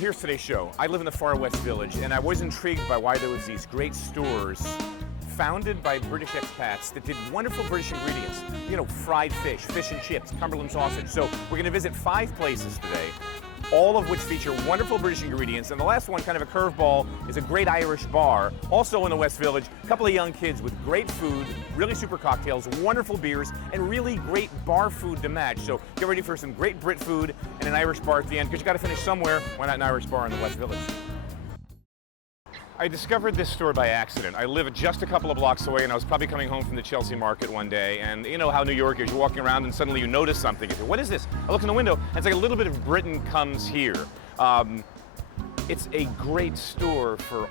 here's today's show. I live in the far West Village, and I was intrigued by why there was these great stores founded by British expats that did wonderful British ingredients. You know, fried fish, fish and chips, Cumberland sausage. So we're going to visit 5 places today, all of which feature wonderful British ingredients. And the last one, kind of a curveball, is a great Irish bar, also in the West Village. A couple of young kids with great food, really super cocktails, wonderful beers, and really great bar food to match. So get ready for some great Brit food and an Irish bar at the end, because you got to finish somewhere. Why not an Irish bar in the West Village? I discovered this store by accident. I live just a couple of blocks away, and I was probably coming home from the Chelsea market one day, and you know how New York is. You're walking around and suddenly you notice something. You say, what is this? I look in the window, and it's like a little bit of Britain comes here. It's a great store for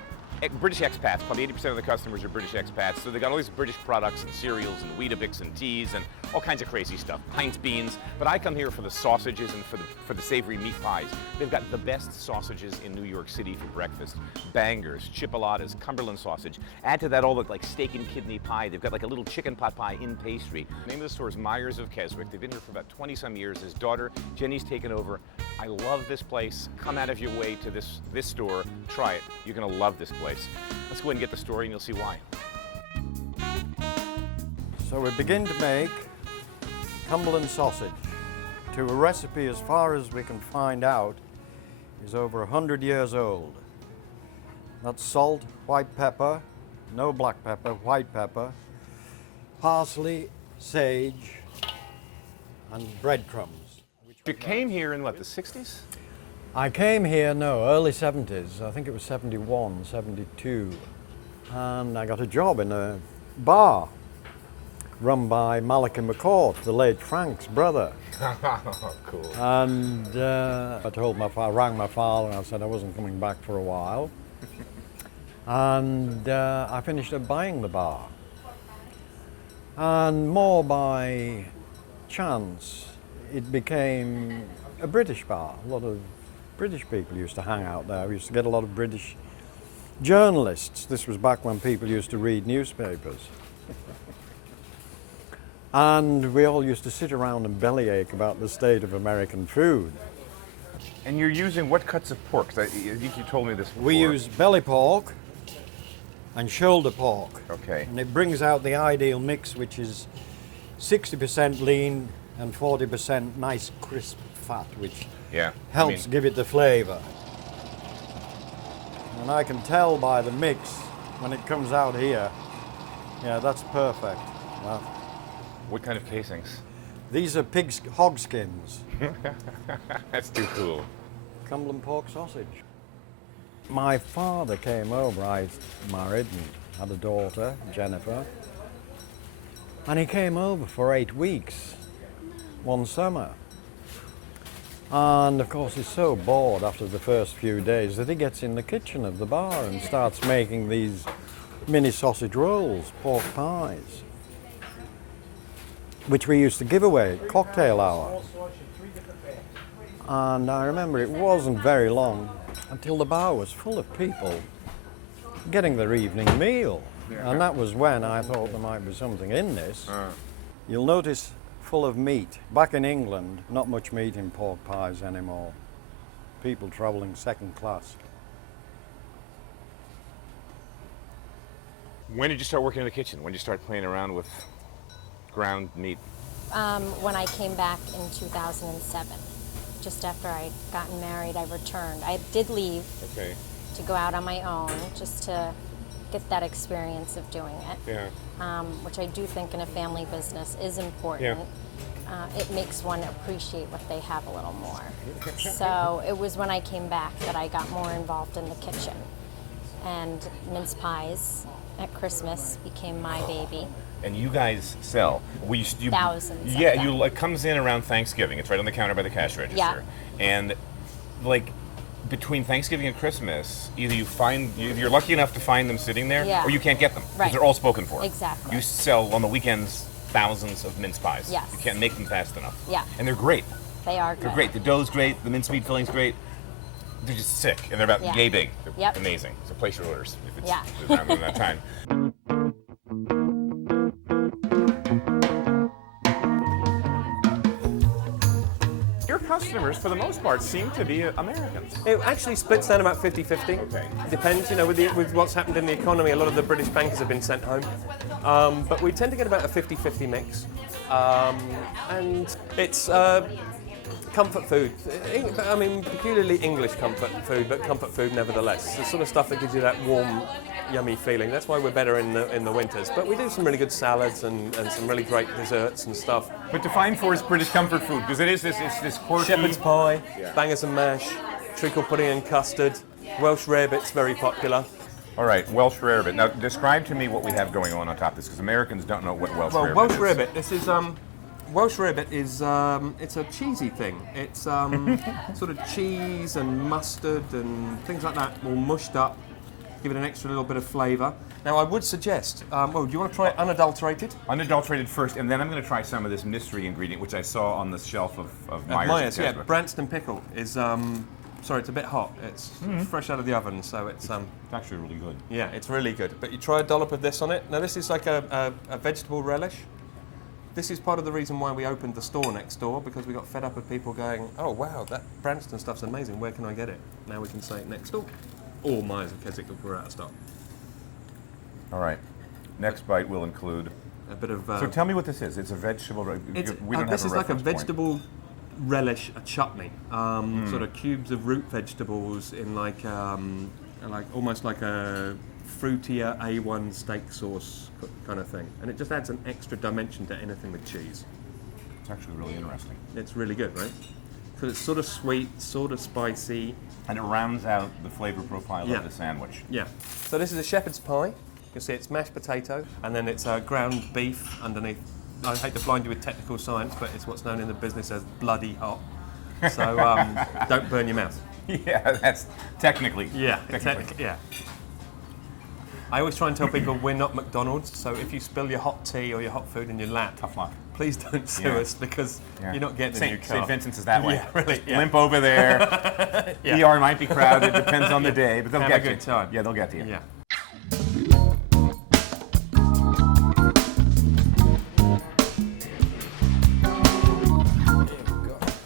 British expats. Probably 80% of the customers are British expats, so they got all these British products and cereals and Weetabix and teas and all kinds of crazy stuff, pint beans. But I come here for the sausages and for the savory meat pies. They've got the best sausages in New York City for breakfast. Bangers, chipolatas, Cumberland sausage. Add to that all the like steak and kidney pie. They've got like a little chicken pot pie in pastry. The name of the store is Myers of Keswick. They've been here for about 20-some years. His daughter, Jenny's taken over. I love this place. Come out of your way to this store. Try it. You're gonna love this place. Let's go ahead and get the story and you'll see why. So we begin to make Cumberland sausage to a recipe, as far as we can find out, is over 100 years old. That's salt, white pepper, no black pepper, white pepper, parsley, sage, and breadcrumbs. You came here in what, the 60s? I came here, early 70s. I think it was 71, 72. And I got a job in a bar run by Malachi McCourt, the late Frank's brother. Cool. And I rang my father and I said I wasn't coming back for a while. And I finished up buying the bar. And more by chance, it became a British bar. A lot of British people used to hang out there. We used to get a lot of British journalists. This was back when people used to read newspapers. And we all used to sit around and bellyache about the state of American food. And you're using what cuts of pork? 'Cause I think you told me this before. We use belly pork and shoulder pork. Okay. And it brings out the ideal mix, which is 60% lean and 40% nice crisp fat, which helps give it the flavor. And I can tell by the mix when it comes out here, that's perfect. What kind of casings? These are hog skins. That's too cool. Cumberland pork sausage. My father came over. I married and had a daughter, Jennifer. And he came over for 8 weeks one summer. And of course he's so bored after the first few days that he gets in the kitchen of the bar and starts making these mini sausage rolls, pork pies, which we used to give away at cocktail hour. And I remember it wasn't very long until the bar was full of people getting their evening meal. And that was when I thought there might be something in this. You'll notice full of meat. Back in England, not much meat in pork pies anymore. People traveling second class. When did you start working in the kitchen? When did you start playing around with ground meat? When I came back in 2007. Just after I'd gotten married, I returned. I did leave to go out on my own, just to get that experience of doing it, which I do think in a family business is important. It makes one appreciate what they have a little more. So it was when I came back that I got more involved in the kitchen. And mince pies at Christmas became my baby. And you guys sell thousands. Yeah, it comes in around Thanksgiving. It's right on the counter by the cash register. Yeah. And like between Thanksgiving and Christmas, either you're lucky enough to find them sitting there, or you can't get them because they're all spoken for. Exactly. You sell on the weekends thousands of mince pies. Yes. You can't make them fast enough. Yeah. And they're great. They are good. They're great. The dough's great. The mincemeat filling's great. They're just sick, and they're about yay big. They're amazing. So place your orders if it's around that time. customers, for the most part, seem to be Americans. It actually splits down about 50-50. Okay. Depends, you know, with what's happened in the economy, a lot of the British bankers have been sent home. But we tend to get about a 50-50 mix. And it's comfort food. I mean, peculiarly English comfort food, but comfort food nevertheless. It's the sort of stuff that gives you that warm, yummy feeling. That's why we're better in the winters. But we do some really good salads and some really great desserts and stuff. But define for us British comfort food, because it's this quirky... Shepherd's pie, bangers and mash, treacle pudding and custard, Welsh rarebit's very popular. All right, Welsh rarebit. Now, describe to me what we have going on top of this, because Americans don't know what Welsh rarebit is. Welsh rarebit, this is... Welsh rarebit is it's a cheesy thing. It's sort of cheese and mustard and things like that, all mushed up, give it an extra little bit of flavour. Now I would suggest, do you want to try it unadulterated? Unadulterated first, and then I'm going to try some of this mystery ingredient, which I saw on the shelf of Myers. Yeah, Branston pickle is, sorry, it's a bit hot. It's fresh out of the oven, so it's actually really good. Yeah, it's really good. But you try a dollop of this on it. Now this is like a vegetable relish. This is part of the reason why we opened the store next door, because we got fed up with people going, oh wow, that Branston stuff's amazing, where can I get it? Now we can say it next door. Or Myers of Keswick, we're out of stock. All right, next bite will include a bit of... so tell me what this is. It's a vegetable... This is like a vegetable relish, a chutney. Sort of cubes of root vegetables in like almost like a fruitier A1 steak sauce kind of thing, and it just adds an extra dimension to anything with cheese. It's actually really interesting. It's really good, right? Because it's sort of sweet, sort of spicy, and it rounds out the flavor profile of the sandwich. Yeah. So this is a shepherd's pie. You can see it's mashed potato, and then it's ground beef underneath. I hate to blind you with technical science, but it's what's known in the business as bloody hot. So don't burn your mouth. Yeah, that's technically. Yeah, yeah. I always try and tell people we're not McDonald's, so if you spill your hot tea or your hot food in your lap, tough luck. Please don't sue us, because you're not getting a new car. St. Vincent's is that way. Yeah, really. Yeah. Limp over there. ER might be crowded, depends on the day, but they'll get you. Have a good time. Yeah, they'll get to you. Yeah.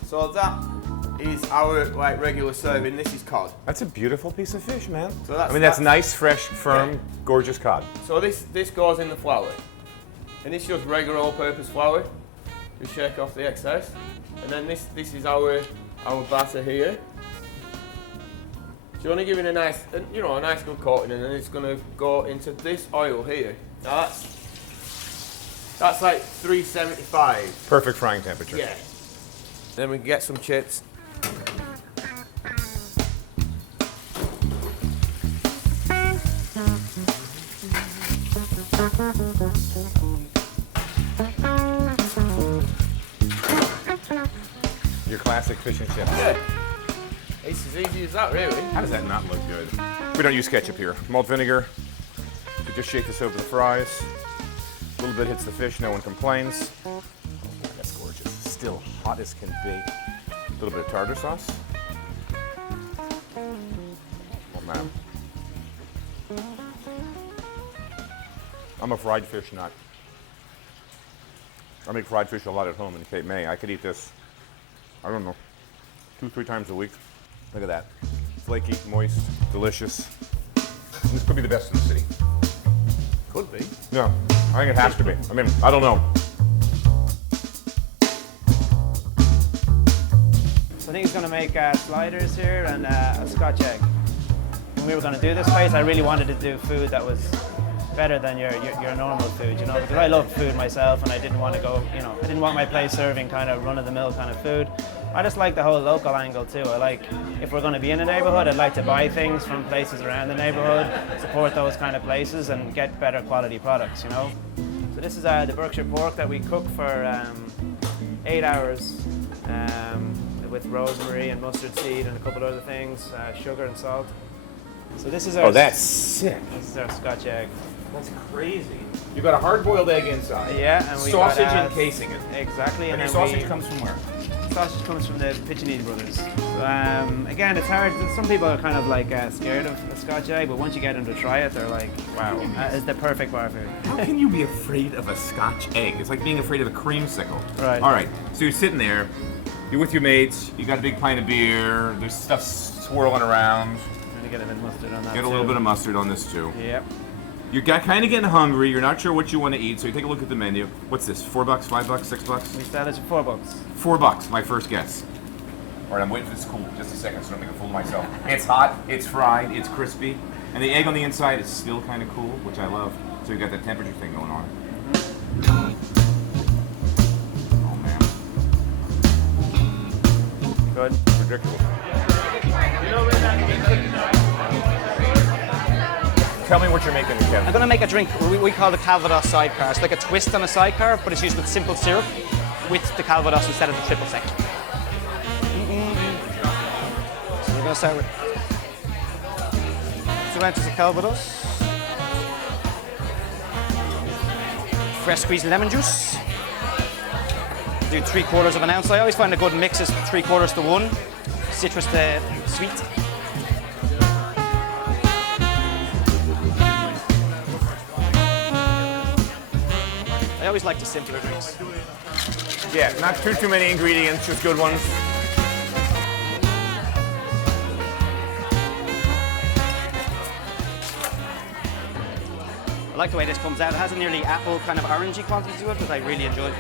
So that is our regular serving. This is cod. That's a beautiful piece of fish, man. So that's, that's nice, fresh, firm, gorgeous cod. So this goes in the flour, and this is just regular all-purpose flour. Just shake off the excess, and then this is our batter here. So you want to give it a nice good coating, and then it's going to go into this oil here. Now that's like 375. Perfect frying temperature. Yeah. Then we can get some chips. Your classic fish and chips. Yeah. It's as easy as that, really. How does that not look good? We don't use ketchup here. Malt vinegar. We just shake this over the fries. A little bit hits the fish, no one complains. Oh, that's gorgeous. Still hot as can be. A little bit of tartar sauce. Oh man. I'm a fried fish nut. I make fried fish a lot at home in Cape May. I could eat this, I don't know, 2-3 times a week. Look at that. Flaky, moist, delicious. This could be the best in the city. Could be. Yeah, I think it has to be. I mean, I don't know. So I think he's going to make sliders here and a Scotch egg. When we were going to do this place, I really wanted to do food that was better than your normal food, you know, because I love food myself, and I didn't want to go, I didn't want my place serving kind of run-of-the-mill kind of food. I just like the whole local angle too. I like, if we're going to be in a neighbourhood, I'd like to buy things from places around the neighbourhood, support those kind of places and get better quality products, you know. So this is the Berkshire pork that we cook for 8 hours with rosemary and mustard seed and a couple other things, sugar and salt. So this is our... Oh, that's sick. This is our Scotch egg. That's crazy. You got a hard-boiled egg inside. Yeah, and we sausage got, encasing it. Exactly. And your sausage comes from where? Sausage comes from the Piccinini brothers. Again, it's hard. Some people are kind of like scared of the Scotch egg, but once you get them to try it, they're like, wow, it's the perfect bar food. How can you be afraid of a Scotch egg? It's like being afraid of a creamsicle. Right. All right, so you're sitting there, You're with your mates. You got a big pint of beer. There's stuff swirling around. I'm gonna get a bit of mustard on that. Get a little bit of mustard on this too. Yep. You're kind of getting hungry. You're not sure what you want to eat, so you take a look at the menu. What's this? $4, $5, $6? We started at $4. $4. My first guess. All right, I'm waiting for this to cool. Just a second, so I don't make a fool of myself. It's hot. It's fried. It's crispy, and the egg on the inside is still kind of cool, which I love. So you got that temperature thing going on. Oh man. Good. Ridiculous. Tell me what you're making, Kevin. I'm going to make a drink we call the Kavanagh sidecar. It's like a twist on a sidecar, but it's used with simple syrup with the Calvados instead of the triple sec. So we're going to start with 2 ounces of Calvados, fresh squeezed lemon juice. Do 3/4 of an ounce. I always find a good mix is 3/4 to 1. Citrus to sweet. I always like the simpler drinks. Yeah, not too many ingredients, just good ones. I like the way this comes out. It has a nearly apple kind of orangey quality to it that I really enjoy.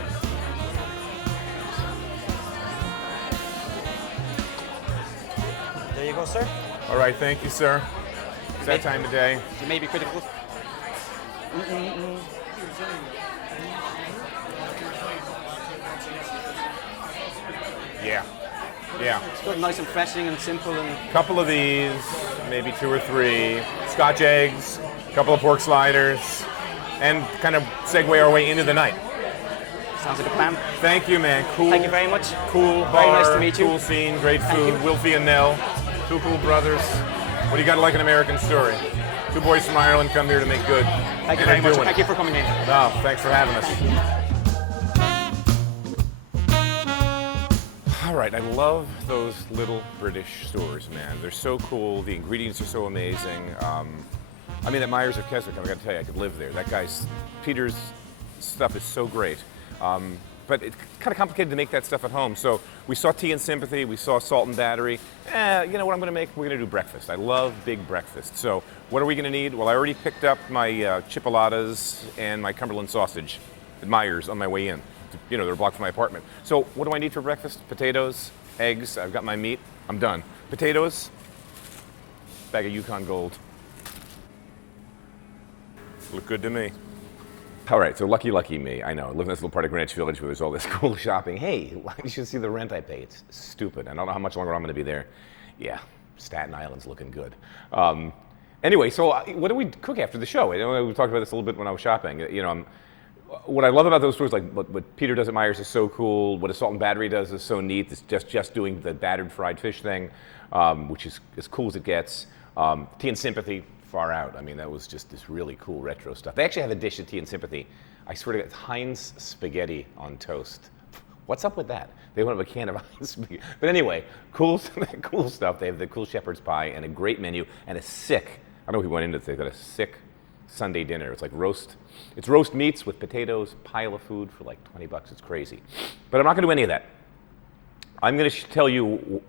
There you go, sir. All right, thank you, sir. It's that time of day. You may be critical. Yeah. Yeah. It's good, nice and refreshing and simple. And Couple of these, maybe 2 or 3. Scotch eggs, couple of pork sliders, and kind of segue our way into the night. sounds like a plan. Thank you, man. Cool. Thank you very much. Cool bar, Very nice to meet you. cool scene, great Thank food. you. Wilfie and Nell, 2 cool brothers. What do you got to like an American story? 2 boys from Ireland come here to make good. Thank you And very they're much. doing Thank it. you for coming in. No, thanks for having us. All right, I love those little British stores, man. They're so cool. The ingredients are so amazing. I mean, at Myers of Keswick, I got to tell you, I could live there. That guy's, Peter's stuff is so great. But it's kind of complicated to make that stuff at home. So we saw Tea and Sympathy, we saw Salt and Battery. You know what I'm going to make? We're going to do breakfast. I love big breakfast. So what are we going to need? Well, I already picked up my chipolatas and my Cumberland sausage at Myers on my way in. You know, they're blocked from my apartment. So what do I need for breakfast? Potatoes, eggs, I've got my meat, I'm done. Potatoes, bag of Yukon Gold. Look good to me. All right, so lucky me. I know, I live in this little part of Greenwich Village where there's all this cool shopping. Hey, you should see the rent I pay. It's stupid. I don't know how much longer I'm gonna be there. Yeah, Staten Island's looking good. Anyway, so what do we cook after the show? We talked about this a little bit when I was shopping. You know, what I love about those stores, like what Peter does at Myers is so cool. What a Salt and Battery does is so neat. It's just doing the battered fried fish thing, which is as cool as it gets. Tea and Sympathy, far out. I mean, that was just this really cool retro stuff. They actually have a dish at Tea and Sympathy. I swear to God, it's Heinz spaghetti on toast. What's up with that? They want to have a can of Heinz spaghetti. But anyway, cool stuff. They have the cool shepherd's pie and a great menu and a sick, I don't know if we went into it, they've got a sick Sunday dinner. It's like roast meats with potatoes, pile of food for like $20. It's crazy. But I'm not going to do any of that. I'm going to tell you,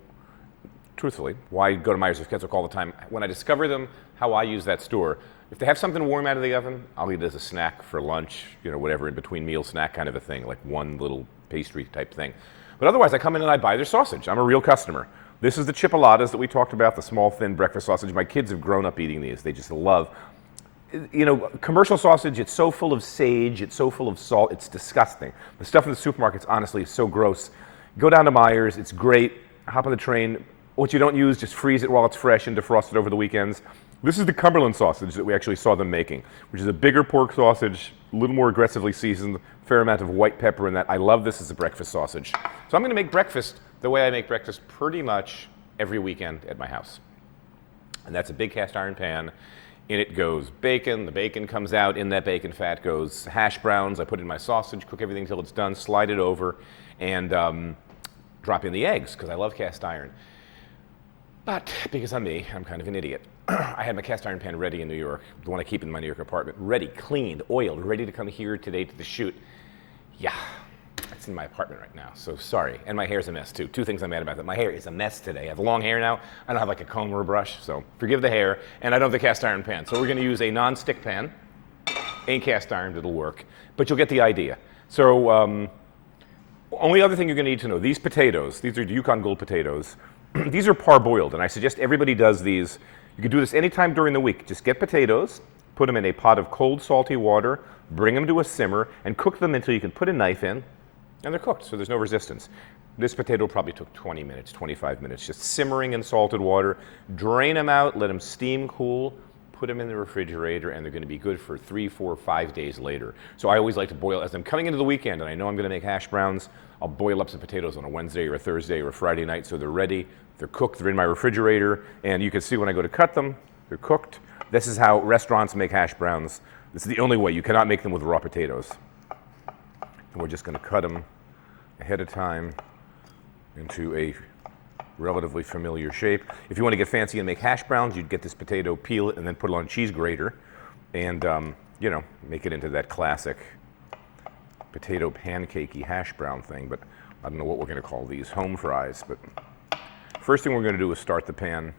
truthfully, why I go to Myers of Keswick all the time. When I discover them, how I use that store. If they have something warm out of the oven, I'll eat it as a snack for lunch, you know, whatever, in between meal snack kind of a thing, like one little pastry type thing. But otherwise, I come in and I buy their sausage. I'm a real customer. This is the chipolatas that we talked about, the small, thin breakfast sausage. My kids have grown up eating these. They just love. You know, commercial sausage, it's so full of sage, it's so full of salt, it's disgusting. The stuff in the supermarkets, honestly, is so gross. Go down to Myers, it's great. Hop on the train. What you don't use, just freeze it while it's fresh and defrost it over the weekends. This is the Cumberland sausage that we actually saw them making, which is a bigger pork sausage, a little more aggressively seasoned, fair amount of white pepper in that. I love this as a breakfast sausage. So I'm going to make breakfast the way I make breakfast pretty much every weekend at my house. And that's a big cast iron pan. In it goes bacon. The bacon comes out. In that bacon fat goes hash browns. I put in my sausage, cook everything until it's done, slide it over, and drop in the eggs, because I love cast iron. But because I'm me, I'm kind of an idiot. I had my cast iron pan ready in New York, the one I keep in my New York apartment, ready, cleaned, oiled, ready to come here today to the shoot. Yeah, It's in my apartment right now, so sorry. And my hair's a mess too. Two things I'm mad about that. My hair is a mess today. I have long hair now. I don't have like a comb or a brush, so forgive the hair. And I don't have the cast iron pan. So we're gonna use a non-stick pan. Ain't cast iron, it'll work. But you'll get the idea. So only other thing you're gonna need to know, these potatoes, these are Yukon Gold potatoes. These are parboiled, and I suggest everybody does these. You can do this anytime during the week. Just get potatoes, put them in a pot of cold, salty water, bring them to a simmer, and cook them until you can put a knife in, and they're cooked, so there's no resistance. This potato probably took 20 minutes, 25 minutes, just simmering in salted water. Drain them out, let them steam cool, put them in the refrigerator, and they're gonna be good for 3, 4, 5 days later. So I always like to boil, as I'm coming into the weekend and I know I'm gonna make hash browns, I'll boil up some potatoes on a Wednesday or a Thursday or a Friday night so they're ready, they're cooked, they're in my refrigerator, and you can see when I go to cut them, they're cooked. This is how restaurants make hash browns. This is the only way. You cannot make them with raw potatoes. And we're just gonna cut them ahead of time into a relatively familiar shape. If you want to get fancy and make hash browns, you'd get this potato, peel it, and then put it on a cheese grater, and you know, make it into that classic potato pancakey hash brown thing. But I don't know what we're going to call these, home fries. But first thing we're going to do is start the pan.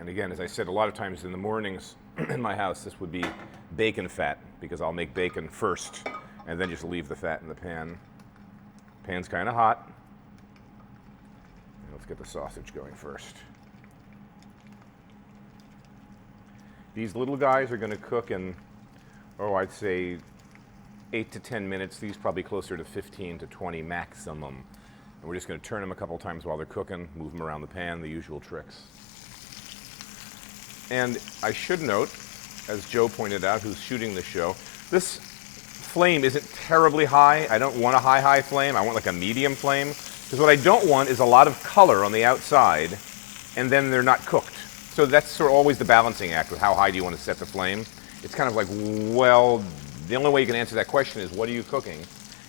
And again, as I said, a lot of times in the mornings in my house, this would be bacon fat, because I'll make bacon first and then just leave the fat in the pan. Pan's kind of hot. Let's get the sausage going first. These little guys are going to cook in, oh, I'd say 8 to 10 minutes. These probably closer to 15 to 20 maximum. And we're just going to turn them a couple times while they're cooking, move them around the pan, the usual tricks. And I should note, as Joe pointed out, who's shooting the show, this flame isn't terribly high. I don't want a high flame. I want like a medium flame. Because what I don't want is a lot of color on the outside, and then they're not cooked. So that's sort of always the balancing act with how high do you want to set the flame. It's kind of like, well, the only way you can answer that question is, what are you cooking?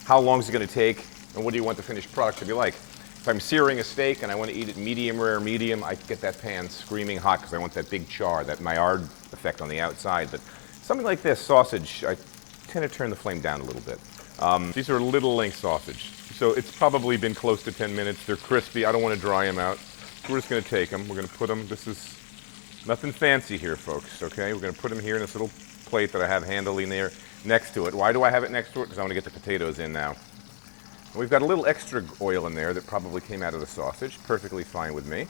How long is it going to take? And what do you want the finished product to be like? If I'm searing a steak and I want to eat it medium rare, medium, I get that pan screaming hot because I want that big char, that Maillard effect on the outside. But something like this, sausage, I tend to turn the flame down a little bit. These are little length sausage. So it's probably been close to 10 minutes. They're crispy. I don't want to dry them out. We're just going to take them. We're going to put them. This is nothing fancy here, folks, okay? We're going to put them here in this little plate that I have handily there next to it. Why do I have it next to it? Because I want to get the potatoes in now. And we've got a little extra oil in there that probably came out of the sausage. Perfectly fine with me.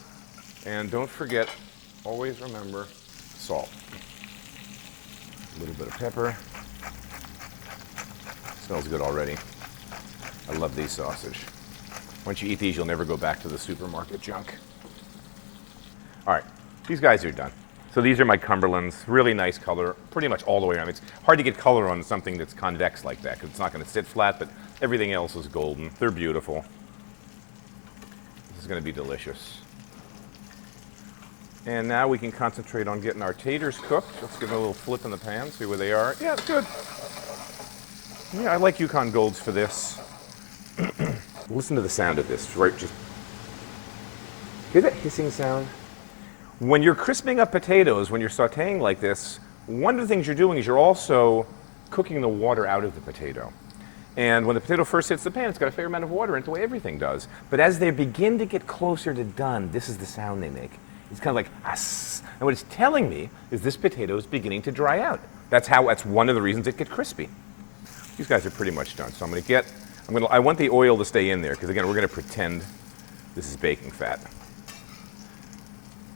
And don't forget, always remember, salt. A little bit of pepper. Smells good already. I love these sausage. Once you eat these, you'll never go back to the supermarket junk. All right, these guys are done. So these are my Cumberlands, really nice color, pretty much all the way around. It's hard to get color on something that's convex like that, because it's not going to sit flat, but everything else is golden. They're beautiful. This is going to be delicious. And now we can concentrate on getting our taters cooked. Let's give them a little flip in the pan, see where they are. Yeah, it's good. Yeah, I like Yukon Golds for this. Listen to the sound of this, right? Just hear that hissing sound? When you're crisping up potatoes, when you're sauteing like this, one of the things you're doing is you're also cooking the water out of the potato. And when the potato first hits the pan, it's got a fair amount of water in it, the way everything does. But as they begin to get closer to done, this is the sound they make. It's kind of like, ass. And what it's telling me is this potato is beginning to dry out. That's one of the reasons it gets crispy. These guys are pretty much done. So I want the oil to stay in there, because again, we're going to pretend this is bacon fat.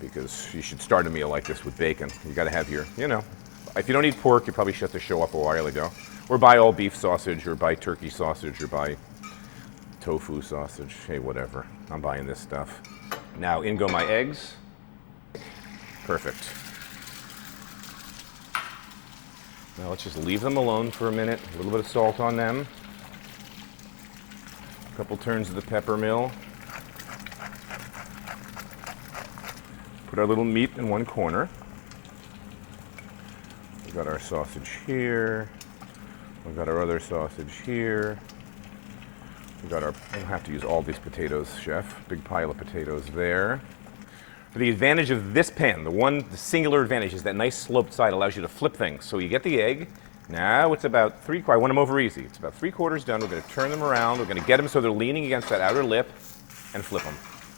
Because you should start a meal like this with bacon. You got to have your, if you don't eat pork, you probably shut the show up a while ago. Or buy all beef sausage, or buy turkey sausage, or buy tofu sausage. Hey, whatever. I'm buying this stuff. Now, in go my eggs. Perfect. Now let's just leave them alone for a minute. A little bit of salt on them. A couple turns of the pepper mill. Put our little meat in one corner. We've got our sausage here. We've got our other sausage here. We've got I don't have to use all these potatoes, Chef. Big pile of potatoes there. But the advantage of this pan, the singular advantage is that nice sloped side allows you to flip things. So you get the egg, Now it's about I want them over easy. It's about 3/4 done. We're going to turn them around. We're going to get them so they're leaning against that outer lip and flip them.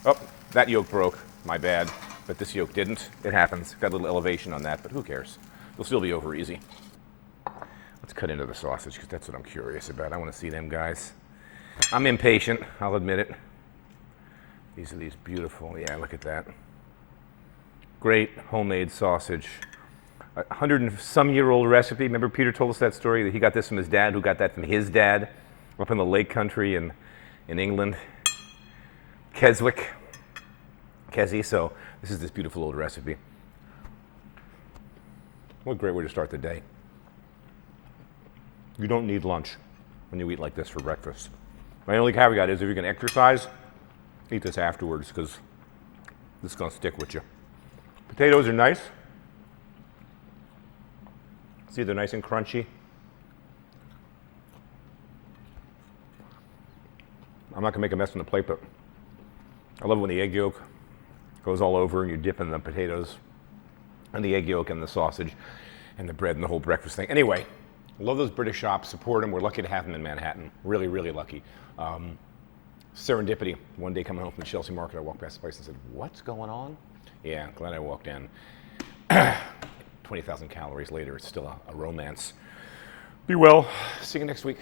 Oh, that yolk broke. My bad. But this yolk didn't. It happens. Got a little elevation on that, but who cares? They'll still be over easy. Let's cut into the sausage because that's what I'm curious about. I want to see them guys. I'm impatient. I'll admit it. These are these beautiful. Yeah, look at that. Great homemade sausage. 100-some-year-old recipe. Remember Peter told us that story that he got this from his dad, who got that from his dad up in the Lake Country in England. Keswick. Kessie. So this is this beautiful old recipe. What a great way to start the day. You don't need lunch when you eat like this for breakfast. My only caveat is if you can exercise, eat this afterwards because this is going to stick with you. Potatoes are nice. See, they're nice and crunchy. I'm not going to make a mess on the plate, but I love it when the egg yolk goes all over and you dip in the potatoes and the egg yolk and the sausage and the bread and the whole breakfast thing. Anyway, I love those British shops. Support them. We're lucky to have them in Manhattan. Really, really lucky. Serendipity. One day coming home from the Chelsea market, I walked past the place and said, "What's going on?" Yeah, glad I walked in. 20,000 calories later, it's still a romance. Be well. See you next week.